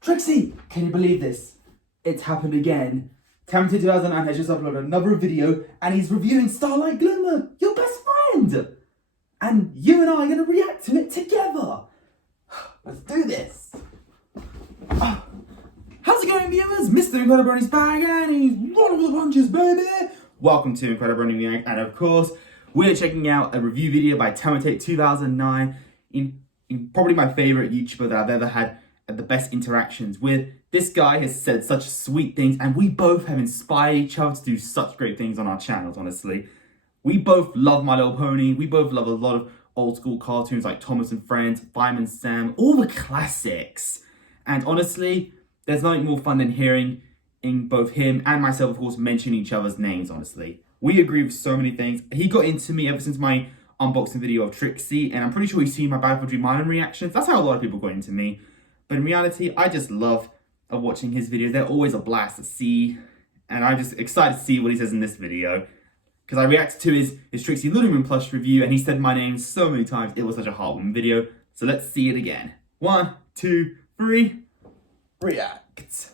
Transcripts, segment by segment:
Trixie, can you believe this? It's happened again. Talented 2009 has just uploaded another video and he's reviewing Starlight Glimmer, your best friend. And you and I are going to react to it together. Let's do this. How's it going, viewers? Mr. Incredibrony's back and he's rolling with the punches, baby. Welcome to Incredibrony React, and of course, we're checking out a review video by Talented 2009, in probably my favorite YouTuber that I've ever had the best interactions with. This guy has said such sweet things, and we both have inspired each other to do such great things on our channels, honestly. We both love My Little Pony. We both love a lot of old school cartoons like Thomas and Friends, Fireman Sam, all the classics. And honestly, there's nothing more fun than hearing in both him and myself, of course, mention each other's names, honestly. We agree with so many things. He got into me ever since my unboxing video of Trixie, and I'm pretty sure he's seen my Battle for Dream Island reactions. That's how a lot of people got into me. But in reality, I just love watching his videos. They're always a blast to see, and I'm just excited to see what he says in this video. Because I reacted to his Trixie Little Moon plush review, and he said my name so many times. It was such a heartwarming video. So let's see it again. 1, 2, 3, react.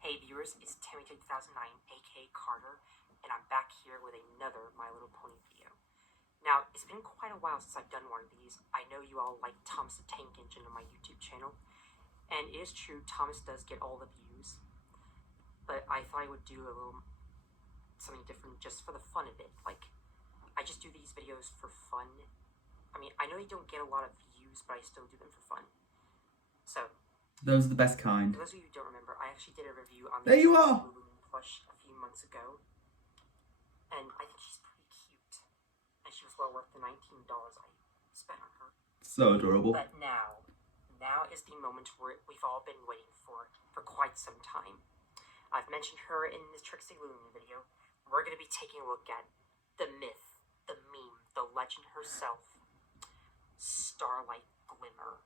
Hey viewers, it's Talented 2009, aka Carter, and I'm back here with another My Little Pony video. Now, it's been quite a while since I've done one of these. I know you all like Thomas the Tank Engine on my YouTube channel, and it is true, Thomas does get all the views, but I thought I would do a little something different just for the fun of it. Like, I just do these videos for fun. I mean, I know they don't get a lot of views, but I still do them for fun. So, those are the best kind. for those of you who don't remember, I actually did a review on There you are. Little Moon plush a few months ago, and I think she's pretty cute, and she was well worth the $19 I spent on her. So adorable. But now is the moment where we've all been waiting for quite some time. I've mentioned her in this Trixie Little Moon video. We're going to be taking a look at the myth, the meme, the legend herself, Starlight Glimmer.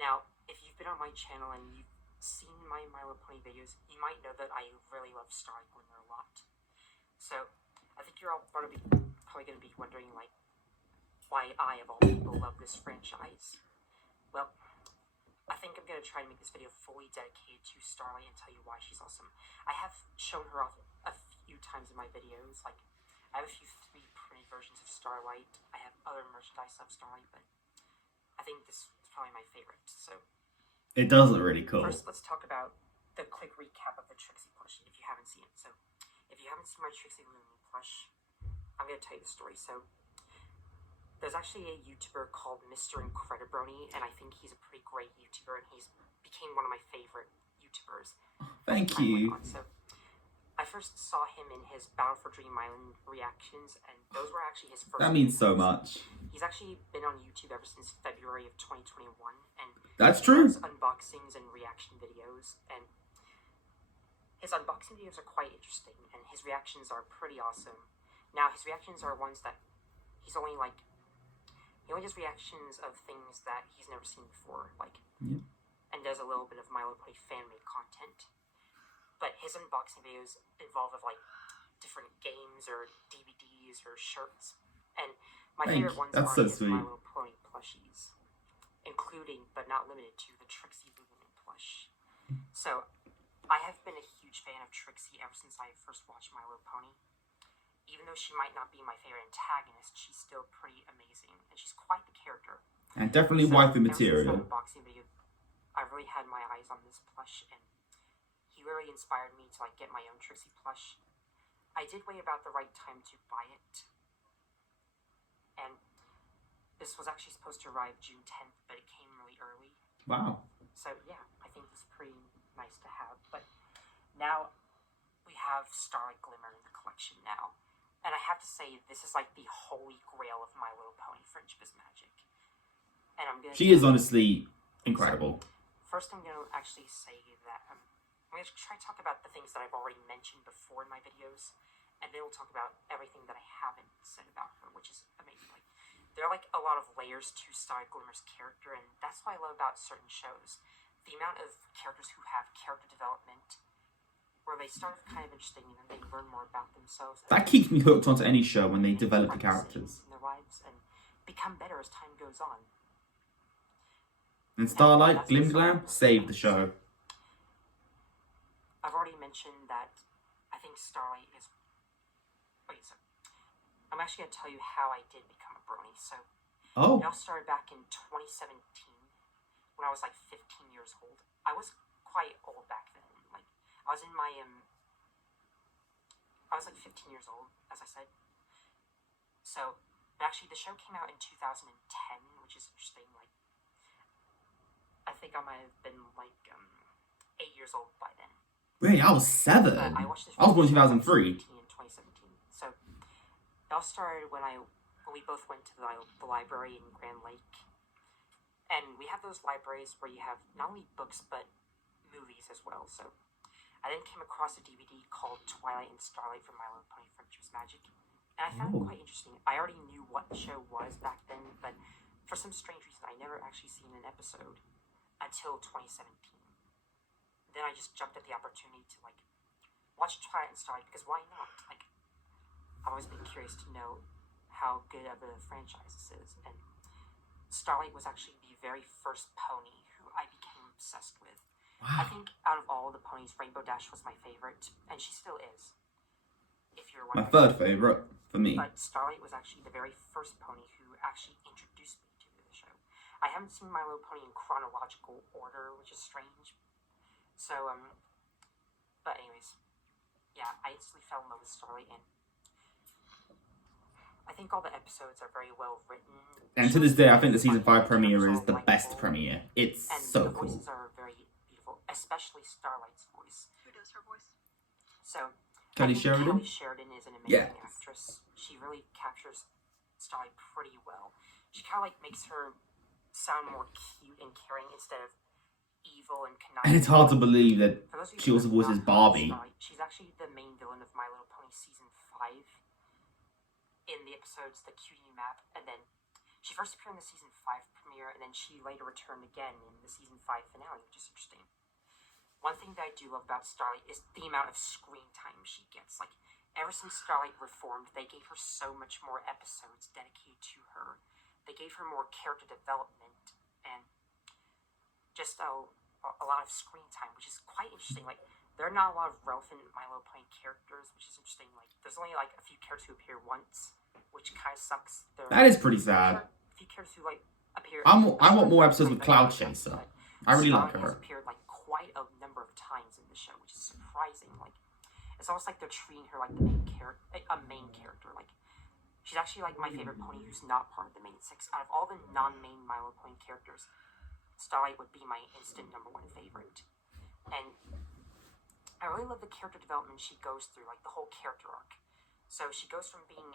Now, if you've been on my channel and you've seen my Little Pony videos, you might know that I really love Starlight Glimmer a lot. So, I think you're all probably going to be wondering, like, why I, of all people, love this franchise. Well, I think I'm going to try to make this video fully dedicated to Starlight and tell you why she's awesome. I have shown her off a few times in my videos. Like, I have a few 3D printed versions of Starlight. I have other merchandise of Starlight, but I think this is probably my favorite. So, It does look really cool. first, let's talk about the quick recap of the Trixie plush, if you haven't seen it. So, if you haven't seen my Trixie Little Moon plush, I'm going to tell you the story. So, there's actually a YouTuber called Mr. Incredibrony, and I think he's a pretty great YouTuber, and he's became one of my favorite YouTubers. Thank you. So, I first saw him in his Battle for Dream Island reactions, and those were actually his first. That means so much. He's actually been on YouTube ever since February of 2021, and That's he true. does unboxings and reaction videos, and his unboxing videos are quite interesting, and his reactions are pretty awesome. Now, his reactions are ones that he only does reactions of things that he's never seen before, like, and does a little bit of My Little Pony fan-made content. But his unboxing videos involve like different games or DVDs or shirts, and my favorite ones That's are so his sweet. My Little Pony plushies, including but not limited to the Trixie Little Moon plush. So, I have been a huge fan of Trixie ever since I first watched My Little Pony. Even though she might not be my favorite antagonist, she's still pretty amazing, and she's quite the character. And definitely So, waifu ever since that material. unboxing video, I really had my eyes on this plush, and he really inspired me to like get my own Trixie plush. I did wait about the right time to buy it, and this was actually supposed to arrive June 10th, but it came really early. Wow. So yeah, I think this is pretty nice to have. But now we have Starlight Glimmer in the collection now. And I have to say, this is like the holy grail of My Little Pony Friendship is Magic. And I'm gonna. She is honestly incredible. First, I'm gonna actually say that I'm gonna try to talk about the things that I've already mentioned before in my videos, and then we'll talk about everything that I haven't said about her, which is amazing. Like, there are like a lot of layers to Starlight Glimmer's character, and that's what I love about certain shows. The amount of characters who have character development, where they start off kind of interesting and then they learn more about themselves. That keeps me hooked onto any show when they develop the characters. In their lives and become better as time goes on. And Starlight, that's Glim the Glam, song. saved the show. I've already mentioned that I think Starlight is... Wait, so... I'm actually going to tell you how I did become a brony. So, Oh. it all started back in 2017 when I was like 15 years old. I was quite old back then. Like, I was in my... I was like 15 years old, as I said. So, but actually the show came out in 2010, which is interesting. Like, I think I might have been like 8 years old by then. Wait, I was 7. But I watched this. I was born in in 2003. 2017. So it all started when we both went to the library in Grand Lake, and we have those libraries where you have not only books but movies as well. So I then came across a DVD called Twilight and Starlight from My Little Pony Friendship's Magic, and I found it quite interesting. I already knew what the show was back then, but for some strange reason, I never actually seen an episode until 2017. Then I just jumped at the opportunity to like watch Twilight and Starlight because why not? Like, I've always been curious to know how good of a franchise this is, and Starlight was actually the very first pony who I became obsessed with. I Wow. think out of all the ponies, Rainbow Dash was my favorite, and she still is. If you're My wondering. third favourite for me. But Starlight was actually the very first pony who actually introduced me to the show. I haven't seen My Little Pony in chronological order, which is strange. So, but anyways, yeah, I instantly fell in love with Starlight, and I think all the episodes are very well written. And to this day, I think the season 5 premiere is the best premiere. It's And so the cool. voices are very beautiful, especially Starlight's voice. Who does her voice? So, Kelly I think Sheridan? Kelly Sheridan is an amazing Yes. actress. She really captures Starlight pretty well. She kind of like makes her sound more cute and caring instead of evil and conniving. And it's hard to believe that For those of you she also who have voices not heard of Barbie. Starlight, she's actually the main villain of My Little Pony season 5 in the episodes The Cutie Map, and then she first appeared in the season 5 premiere, and then she later returned again in the season 5 finale, which is interesting. One thing that I do love about Starlight is the amount of screen time she gets. Like, ever since Starlight reformed, they gave her so much more episodes dedicated to her. They gave her more character development and just a lot of screen time, which is quite interesting. Like, there are not a lot of relevant My Little Pony characters, which is interesting. Like, there's only like a few characters who appear once, which kind of sucks. That is pretty sad. A few characters who like appear. I want more episodes with Cloud Chaser. I really like Starlight has her. appeared like quite a number of times in the show, which is surprising. Like, it's almost like they're treating her like the main character, a main character. Like, she's actually like my favorite pony who's not part of the main 6. Out of all the non-main My Little Pony characters, Starlight would be my instant #1 favorite. And I really love the character development she goes through, like the whole character arc. So she goes from being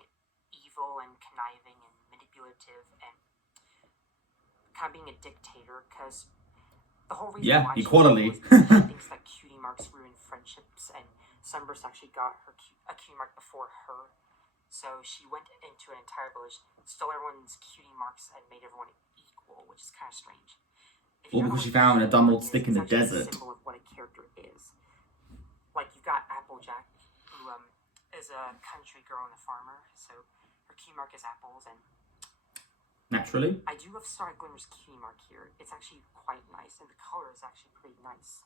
evil and conniving and manipulative and kind of being a dictator, because the whole reason Yeah, why she's equality. evil is because she thinks that cutie marks ruin friendships, and Sunburst actually got a cutie mark before her. So she went into an entire village, stole everyone's cutie marks, and made everyone equal, which is kind of strange. If All you don't because know she what a found a cutie dumb mark old stick in the it's actually desert. a symbol of what a character is. Like, you've got Applejack, who is a country girl and a farmer, so her cutie mark is apples, and Naturally. I do love Starlight Glimmer's cutie mark here. It's actually quite nice, and the color is actually pretty nice.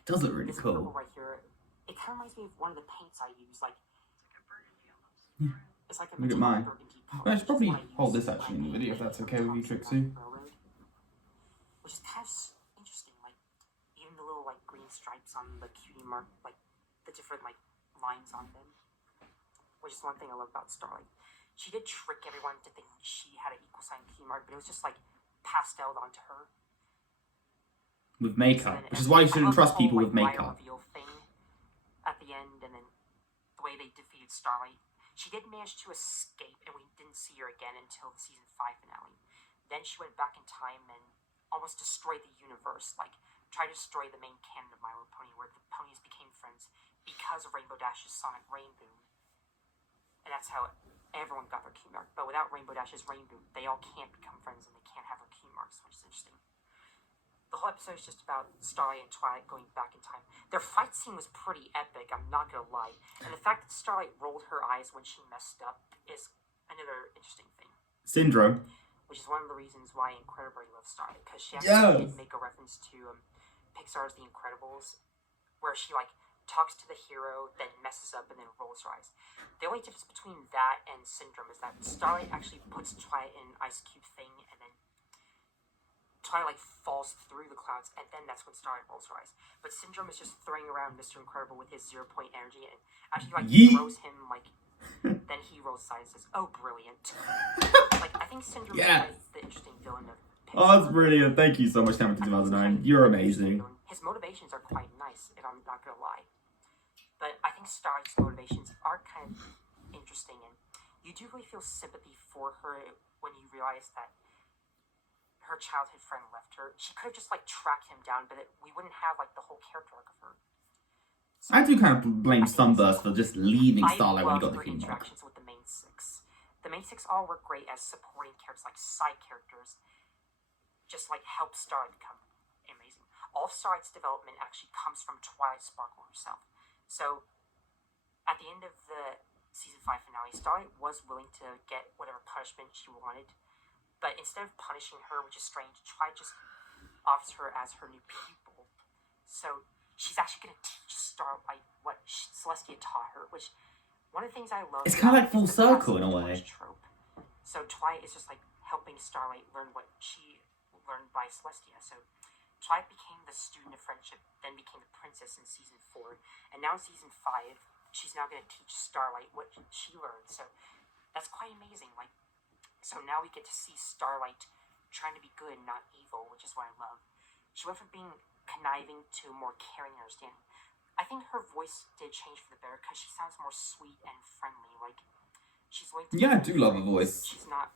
It does look really This purple cool. right here, it kind of reminds me of one of the paints I use. Like, It's like a burgundy almost. it's like a Look at magenta mine. burgundy color. I should probably which is what I hold use this when actually in the I video if paint that's okay with you, Thompson Trixie. Railroad, which is kind of interesting. Like, even the little like green stripes on the cutie mark, like the different like lines on them, which is one thing I love about Starlight. She did trick everyone to think she had an equal sign cutie mark, but it was just like pasteled onto her. With So makeup. then Which is why you I shouldn't love the trust whole, people with like, wire makeup. reveal thing at the end, and then the way they defeated Starlight. She did manage to escape, and we didn't see her again until the season 5 finale. Then she went back in time and almost destroyed the universe, like tried to destroy the main canon of My Little Pony, where the ponies became friends because of Rainbow Dash's Sonic Rainboom. And that's how everyone got their cutie mark. But without Rainbow Dash's Rainboom, they all can't become friends and they can't have their cutie marks, which is interesting. The whole episode is just about Starlight and Twilight going back in time. Their fight scene was pretty epic, I'm not gonna lie. And the fact that Starlight rolled her eyes when she messed up is another interesting thing. Syndrome. which is one of the reasons why Incredible loves Starlight, because she actually did make a reference to Pixar's The Incredibles, where she like talks to the hero, then messes up, and then rolls her eyes. The only difference between that and Syndrome is that Starlight actually puts Twilight in an ice cube thing, and then Twilight falls through the clouds, and then that's when Starlight rolls her eyes. But Syndrome is just throwing around Mr. Incredible with his 0-point energy, and actually like throws him like. Then he rolls his eyes and says, "Oh, brilliant!" Like I think Syndrome is the interesting villain of Pixar. Oh, that's brilliant. Thank you so much, Tamati 2009. You're amazing. His motivations are quite nice, if I'm not gonna lie. But I think Starlight's motivations are kind of interesting, and you do really feel sympathy for her when you realize that her childhood friend left her. She could have just like tracked him down, but we wouldn't have like the whole character arc of her. So, I do kind of blame Sunburst for just leaving Starlight when he got the her King Mark. interactions with the main six. The main six all work great as supporting characters, like side characters, just like help Starlight become amazing. All of Starlight's development actually comes from Twilight Sparkle herself. So, at the end of the season 5 finale, Starlight was willing to get whatever punishment she wanted, but instead of punishing her, which is strange, Twilight just offers her as her new pupil. So, she's actually going to teach Starlight what Celestia taught her, which one of the things I love. It's kind of like full circle in a way. Trope. So Twilight is just like helping Starlight learn what she learned by Celestia. So Twilight became the student of friendship, then became the princess in season 4, and now in season 5, she's now going to teach Starlight what she learned. So that's quite amazing. Like, so now we get to see Starlight trying to be good, not evil, which is what I love. She went from being conniving to more caring and understanding. I think her voice did change for the better because she sounds more sweet and friendly. Like she's willing to. Yeah, I do love her voice. She's not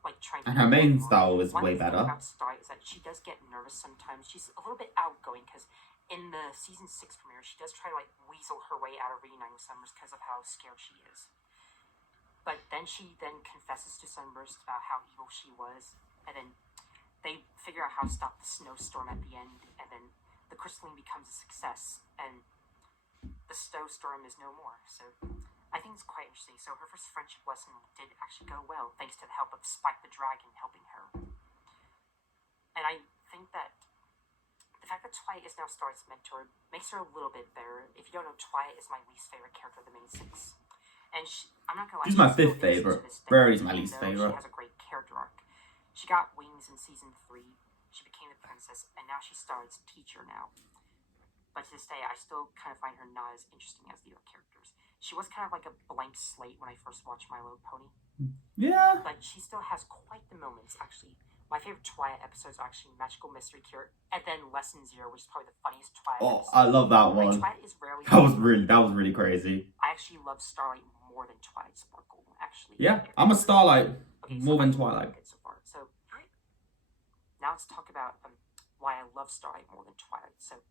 like trying. And her main style is way better. One thing about Starlight is that she does get nervous sometimes. She's a little bit outgoing because in the season 6 premiere, she does try to like weasel her way out of reuniting with Sunburst because of how scared she is. But then she confesses to Sunburst about how evil she was, and then they figure out how to stop the snowstorm at the end, and then the crystalline becomes a success, and the snowstorm is no more. So I think it's quite interesting. So her first friendship lesson did actually go well, thanks to the help of Spike the Dragon helping her. And I think that the fact that Twilight is now Starlight's mentor makes her a little bit better. If you don't know, Twilight is my least favorite character of the main 6. And I'm not gonna lie, She's my 5th favorite. Rarity's my least favorite. She has a great character arc. She got wings in season 3. She became the princess, and now she's Starlight's teacher now. But to this day, I still kind of find her not as interesting as the other characters. She was kind of like a blank slate when I first watched My Little Pony. Yeah. But she still has quite the moments, actually. My favorite Twilight episodes are actually Magical Mystery Cure, and then Lesson Zero, which is probably the funniest Twilight episode. I love that one. Twilight is rarely That was really crazy. I actually love Starlight more than Twilight Sparkle, actually. Yeah, I'm a Starlight more than Twilight. So far. So, now let's talk about why I love Starlight more than Twilight. So,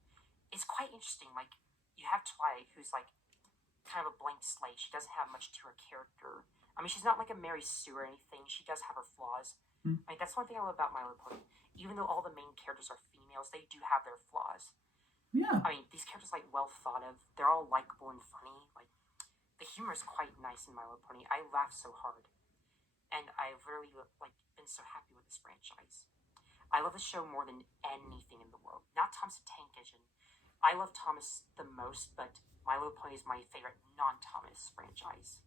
it's quite interesting. Like, you have Twilight, who's like kind of a blank slate. She doesn't have much to her character. I mean, she's not like a Mary Sue or anything. She does have her flaws. I mean, that's one thing I love about My Little Pony. Even though all the main characters are females, they do have their flaws. Yeah. I mean, these characters like well thought of. They're all likable and funny. Like, the humor is quite nice in My Little Pony. I laugh so hard, and I've really like been so happy with this franchise. I love the show more than anything in the world. Not Thomas the Tank Engine. I love Thomas the most, but My Little Pony is my favorite non-Thomas franchise.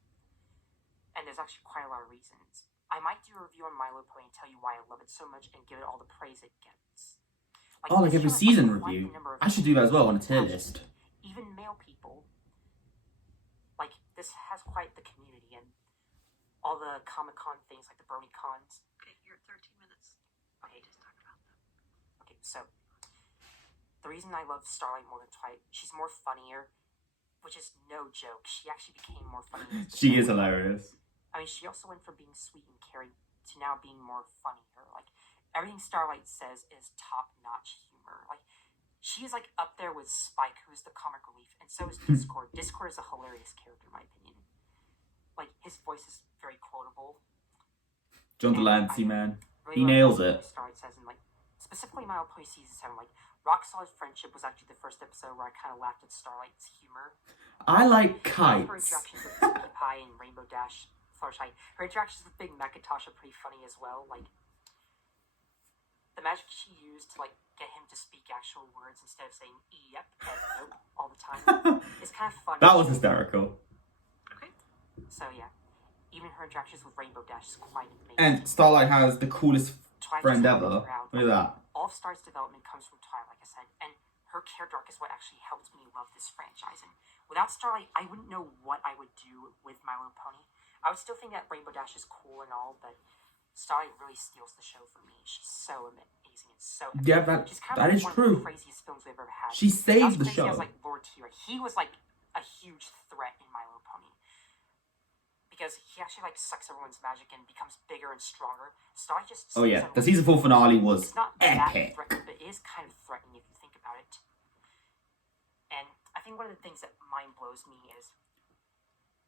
And there's actually quite a lot of reasons. I might do a review on My Little Pony and tell you why I love it so much and give it all the praise it gets. Like every this show has, season quite review. a number of I should do that as well on a tier list. Even male people. Like, this has quite the community and all the Comic-Con things, like the BronyCons. Okay, you're at 13 minutes. Okay, Just talk about them. Okay, so the reason I love Starlight more than Twilight, she's more funnier, which is no joke. She actually became more funny. She is hilarious. I mean, she also went from being sweet and caring to now being more funnier. Like, everything Starlight says is top-notch humor. Like, she is like up there with Spike, who's the comic relief, and so is Discord. Discord is a hilarious character, in my opinion. Like, his voice is very quotable. John Delancey, man. He nails it. Starlight says, and like specifically My Little Pony season 7, like Rock Solid Friendship was actually the first episode where I kind of laughed at Starlight's humor. I like Her kites. interactions with Pinkie Pie and Rainbow Dash Fluttershy. Her interactions with Big Macintosh are pretty funny as well. Like, the magic she used to, like, get him to speak actual words instead of saying yep and nope all the time is kind of funny. That was hysterical. Okay. So, yeah. Even her interactions with Rainbow Dash is quite amazing. And Starlight has the coolest Twilight friend just ever. really proud. Look at that. All of Starlight's development comes from Twilight, like I said, and her character arc is what actually helped me love this franchise. And without Starlight, I wouldn't know what I would do with My Little Pony. I would still think that Rainbow Dash is cool and all, but Starlight really steals the show for me. She's so amazing and so epic. Yeah, that, She's kind that of is one true. of the craziest films we've ever had. She saves the Not as crazy show. as, like, Lord Tira. He was like a huge threat in My Little Pony. Because he actually like sucks everyone's magic and becomes bigger and stronger. Starlight just Oh yeah, stays the on- season 4 finale was It's not that epic. threatening, but it is kind of threatening if you think about it. And I think one of the things that mind blows me is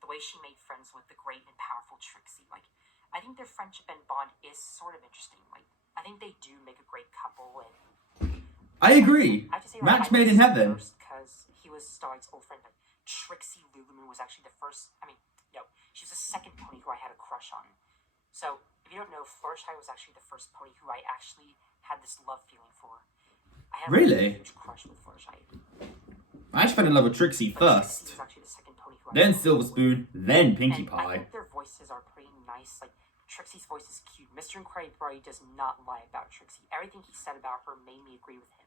the way she made friends with the great and powerful Trixie. Like, I think their friendship and bond is sort of interesting. Like, I think they do make a great couple. And I agree. I have to say, Match I made in heaven. because he was Starlight's old friend, but Trixie Lululemon was actually the first. I mean, no, she was the second pony who I had a crush on. So, if you don't know, Fluttershy was actually the first pony who I actually had this love feeling for. I had Really? a huge crush with Fluttershy. I actually fell in love with Trixie But Trixie first. was actually the second pony who I Then fell in Silver love with. Spoon. Then Pinkie And I Pie. think their voices are pretty nice. Like, Trixie's voice is cute. Mr. Incredible does not lie about Trixie. Everything he said about her made me agree with him.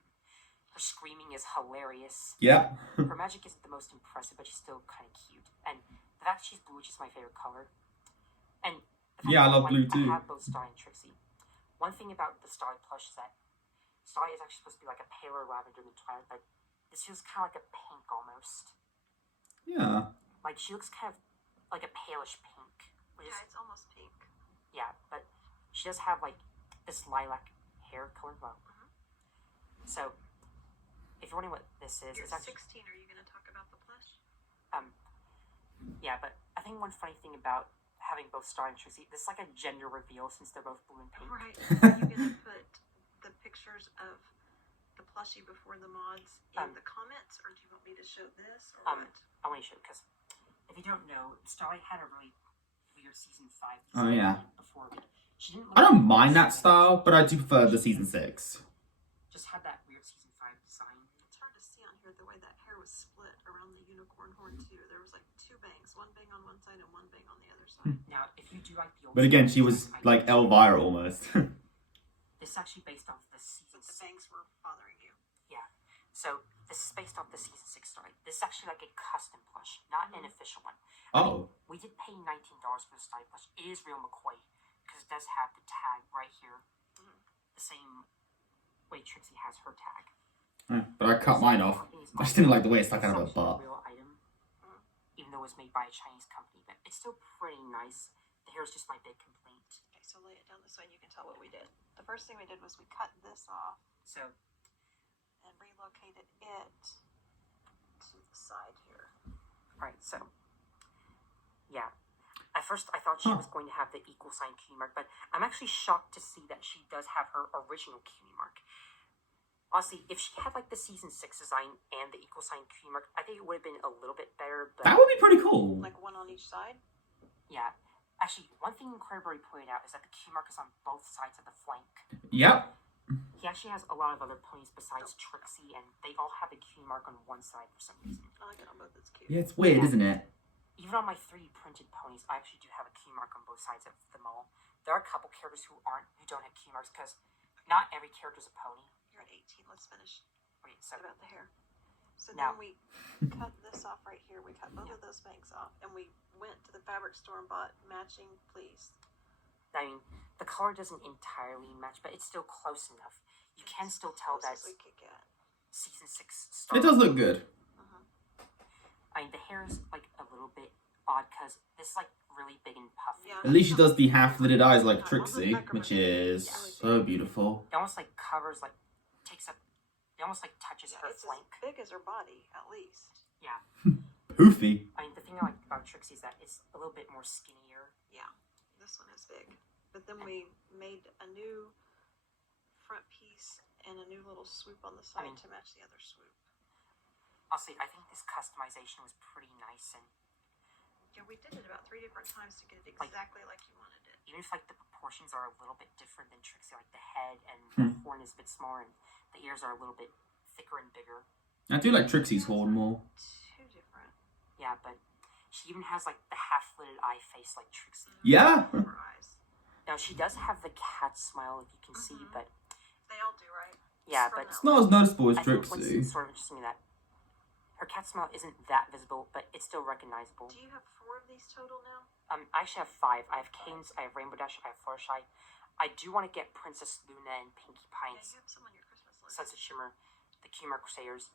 Her screaming is hilarious. Yep. Her magic isn't the most impressive, but she's still kind of cute. And the fact that she's blue, which is my favorite color. And the fact Yeah, I that, love like, blue too. I have both Starlight and Trixie. One thing about the Starlight plush is that Starlight is actually supposed to be like a paler lavender than Twilight, but this feels kind of like a pink almost. Yeah. Like, she looks kind of like a palish pink. Which is, Yeah, it's almost pink. yeah, but she does have like this lilac hair color. Well, so if you're wondering what this is, You're it's actually 16. Are you going to talk about the plush? yeah. But I think one funny thing about having both Star and Trixie, this is like a gender reveal since they're both blue and pink. Right. Are you going to put the pictures of the plushie before the mods in the comments, or do you want me to show this, or what? I want to show because if you don't know, Starlight had a really weird season 5. Oh, yeah. Before, but she didn't. I don't mind that style, but I do prefer the season 6. Just had that weird season 5 design. It's hard to see on here the way that hair was split around the unicorn horn too. There was like two bangs, one bang on one side and one bang on the other side. Now, if you do like the old, But again, she was season, like Elvira almost. This is actually based off the season But the 6. bangs were bothering you. Yeah. So this is based off the season 6 story. This is actually like a custom plush, not an official one. Oh. We did pay $19 for the Starlight plush. It is real McCoy because it does have the tag right here, the same way Trixie has her tag. But I cut mine off. I just didn't like the way it stuck out of her It's actually butt. a real item, even though it was made by a Chinese company, but it's still pretty nice. The hair is just my big complaint. Okay, so lay it down this way and you can tell what we did. The first thing we did was we cut this off So and relocated it to the side here. Right, so, yeah. At first, I thought she Huh. was going to have the equal sign cutie mark, but I'm actually shocked to see that she does have her original cutie mark. Honestly, if she had, like, the season 6 design and the equal sign cutie mark, I think it would have been a little bit better, but, That would be pretty cool. Like one on each side. yeah. Actually, one thing Incredible pointed out is that the cutie mark is on both sides of the flank. Yep. He actually has a lot of other ponies besides Trixie, and they all have a cutie mark on one side for some reason. I like it on both. It's cute. Yeah, it's weird, isn't it? Even on my 3D printed ponies, I actually do have a key mark on both sides of them all. There are a couple characters who don't have key marks because not every character is a pony. You're at 18. Let's finish Wait, so about the hair. So Now- then we cut this off right here. We cut both of those bangs off, and we went to the fabric store and bought matching fleece. I mean, the color doesn't entirely match, but it's still close enough. You can still tell Close that's as we could get. season 6 Star. It does look good. I mean, the hair is like a little bit odd because this is like really big and puffy. Yeah. At least she does the half-lidded eyes like Trixie, which is so beautiful. It almost like covers, like takes up. It almost like touches Yeah, her it's flank. as big as her body, at least. Yeah. Poofy. I mean, the thing I like about Trixie is that it's a little bit more skinnier. Yeah, this one is big. But then we made a new front piece and a new little swoop on the side to match the other swoop. Honestly, I think this customization was pretty nice, and Yeah, we did it about 3 different times to get it Like- exactly like you wanted it. Even if like the proportions are a little bit different than Trixie, like the head and the horn is a bit smaller and the ears are a little bit thicker and bigger. I do like Trixie's horn more. Too different. Yeah, but she even has like the half-lidded eye face like Trixie. Yeah. Her eyes. Now she does have the cat smile, like you can see, but They all do, right? yeah, From but It's not as noticeable as I think what's Trixie. sort of interesting that her cat smile isn't that visible, but it's still recognizable. Do you have 4 of these total now? I actually have 5. I have Canes, I have Rainbow Dash, I have Fluttershy. I do want to get Princess Luna and Pinkie Yeah, Pie's you have some on your Christmas list. Sunset Shimmer, the Kumar Crusaders.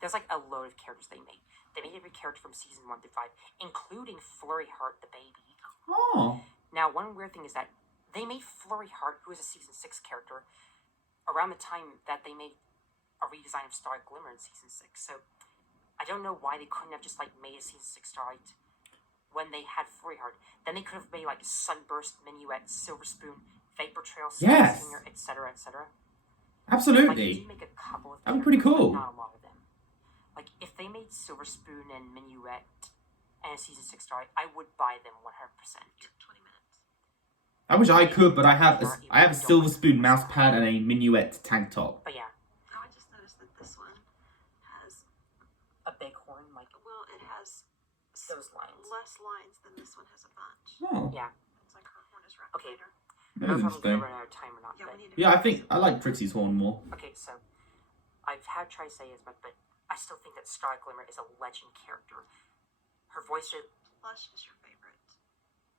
There's like a load of characters they made. They made every character from season 1 through 5, including Flurry Heart the baby. Oh. Now, one weird thing is that they made Flurry Heart, who is a season 6 character, around the time that they made a redesign of Starlight Glimmer in season 6. So I don't know why they couldn't have just like made a season 6 Starlight when they had Flurry Heart. Then they could have made like Sunburst, Minuet, Silver Spoon, Vapor Trail, Yes. Singer, etc., etc. Like, they Absolutely. did make a couple of That'd be pretty characters, cool. but not a lot of them. Like, if they made Silver Spoon and Minuet and a season 6 Starlight, I would buy them 100%. 20 minutes. I wish I could, but I have a Silver Spoon mouse pad and a Minuet tank top. But yeah, Oh, I just noticed that this one has, a big horn, like well, it has those lines. less lines than this one has a bunch. Oh. Yeah. It's like her horn is wrapped Okay. later. I That don't was know if I'm interesting. gonna run out of time or not, Yeah, but we need to. Yeah, I think I like Trixie's horn more. okay, so I've had tried to say as much, but I still think that Starlight Glimmer is a legend character. Her voice is, Blush is your favorite.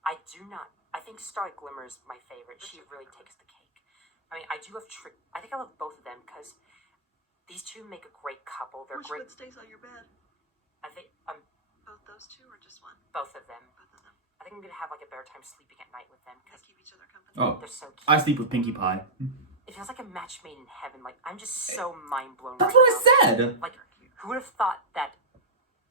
I do not. I think Starlight Glimmer is my favorite. She really takes the cake. I mean, I do have I think I love both of them because these two make a great couple. They're Which great. one stays on your bed? I think Both those two or just one? both of them. Both of them. I think I'm gonna have like a better time sleeping at night with them They because keep each other company. Oh, they're so cute. I sleep with Pinkie Pie. It feels like a match made in heaven. Like I'm just so mind blown. That's right what now. I said. Like, who would have thought that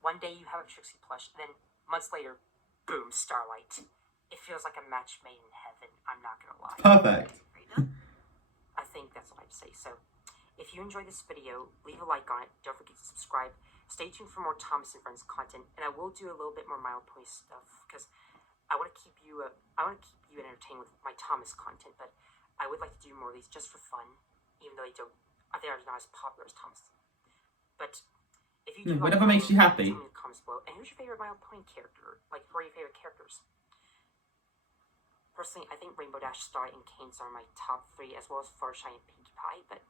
one day you have a Trixie plush, then months later, boom, Starlight. It feels like a match made in heaven. I'm not gonna lie. Perfect. Are you done? I think that's what I'd say. So, if you enjoyed this video, leave a like on it. Don't forget to subscribe. Stay tuned for more Thomas and Friends content, and I will do a little bit more My Little Pony stuff because I want to keep you. Entertained with my Thomas content, but I would like to do more of these just for fun, even though they are not as popular as Thomas. But if you do Yeah, like whatever My makes Little you Pony, happy. tell me in the comments below. And who's your favorite My Little Pony character? Like, who are your favorite characters? Personally, I think Rainbow Dash, Starlight, and Canes are my top 3, as well as Fluttershy and Pinkie Pie, but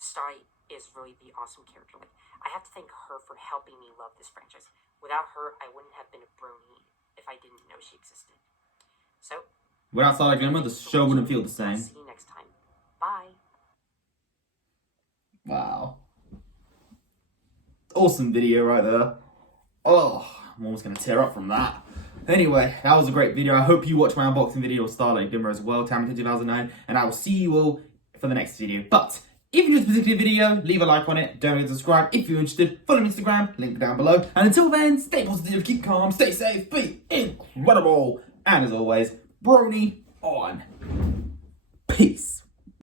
Starlight is really the awesome character. Like, I have to thank her for helping me love this franchise. Without her, I wouldn't have been a brony if I didn't know she existed. So, Without Starlight Glimmer, the thanks for show wouldn't watching. feel the I'll same. see you next time. Bye. Wow. Awesome video right there. Oh, I'm almost going to tear up from that. Anyway, that was a great video. I hope you watched my unboxing video of Starlight Glimmer as well, Tamagotchi 2009, and I will see you all for the next video. But if you enjoyed this particular video, leave a like on it. Don't forget to subscribe if you're interested. Follow me on Instagram, link down below. And until then, stay positive, keep calm, stay safe, be incredible. And as always, Brony on. Peace.